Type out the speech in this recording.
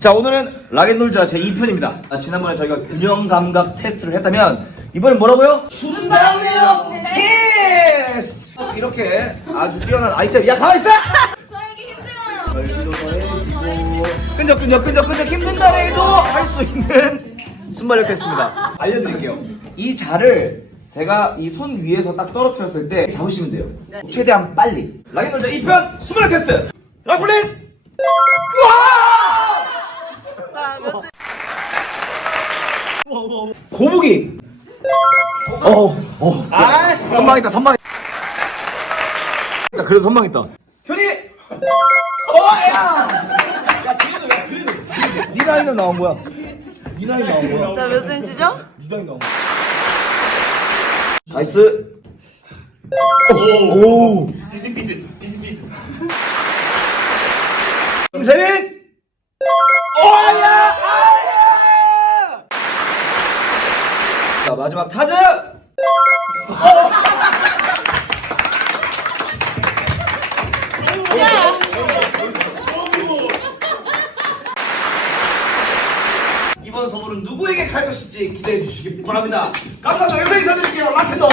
자 오늘은 락앤놀자 제 2편입니다. 아, 지난번에 저희가 균형 감각 테스트를 했다면 이번엔 뭐라고요? 순발력 테스트. 이렇게 아주 뛰어난 아이템. 야 가만 있어. 저에게 힘들어요. 끈적 끈적 끈적 끈적 힘든다 해도 할 수 있는 순발력 테스트입니다. 알려드릴게요. 이 자를 제가 이 손 위에서 딱 떨어뜨렸을 때 잡으시면 돼요. 최대한 빨리. 락앤놀자 2편 순발력 테스트. 락플링. 고무기. 어, 어. 아, 선망했다, 선망. 그래도 선망했다. 현이. 어, 야. 야, 그래도, 야, 그래도. 네 나이는 나온 거야. 네 나이 나온 거야. 자, 몇 센치죠? 네 나이 나온 거야. 나이스. 오. 오. 비슷 비슷 비슷 비슷 김세민. 오야, 아야. 자 마지막 타자. 이번 선물은 누구에게 갈 것인지 기대해 주시기 바랍니다. 감사합니다. 여기서 인사드릴게요. 라켓돌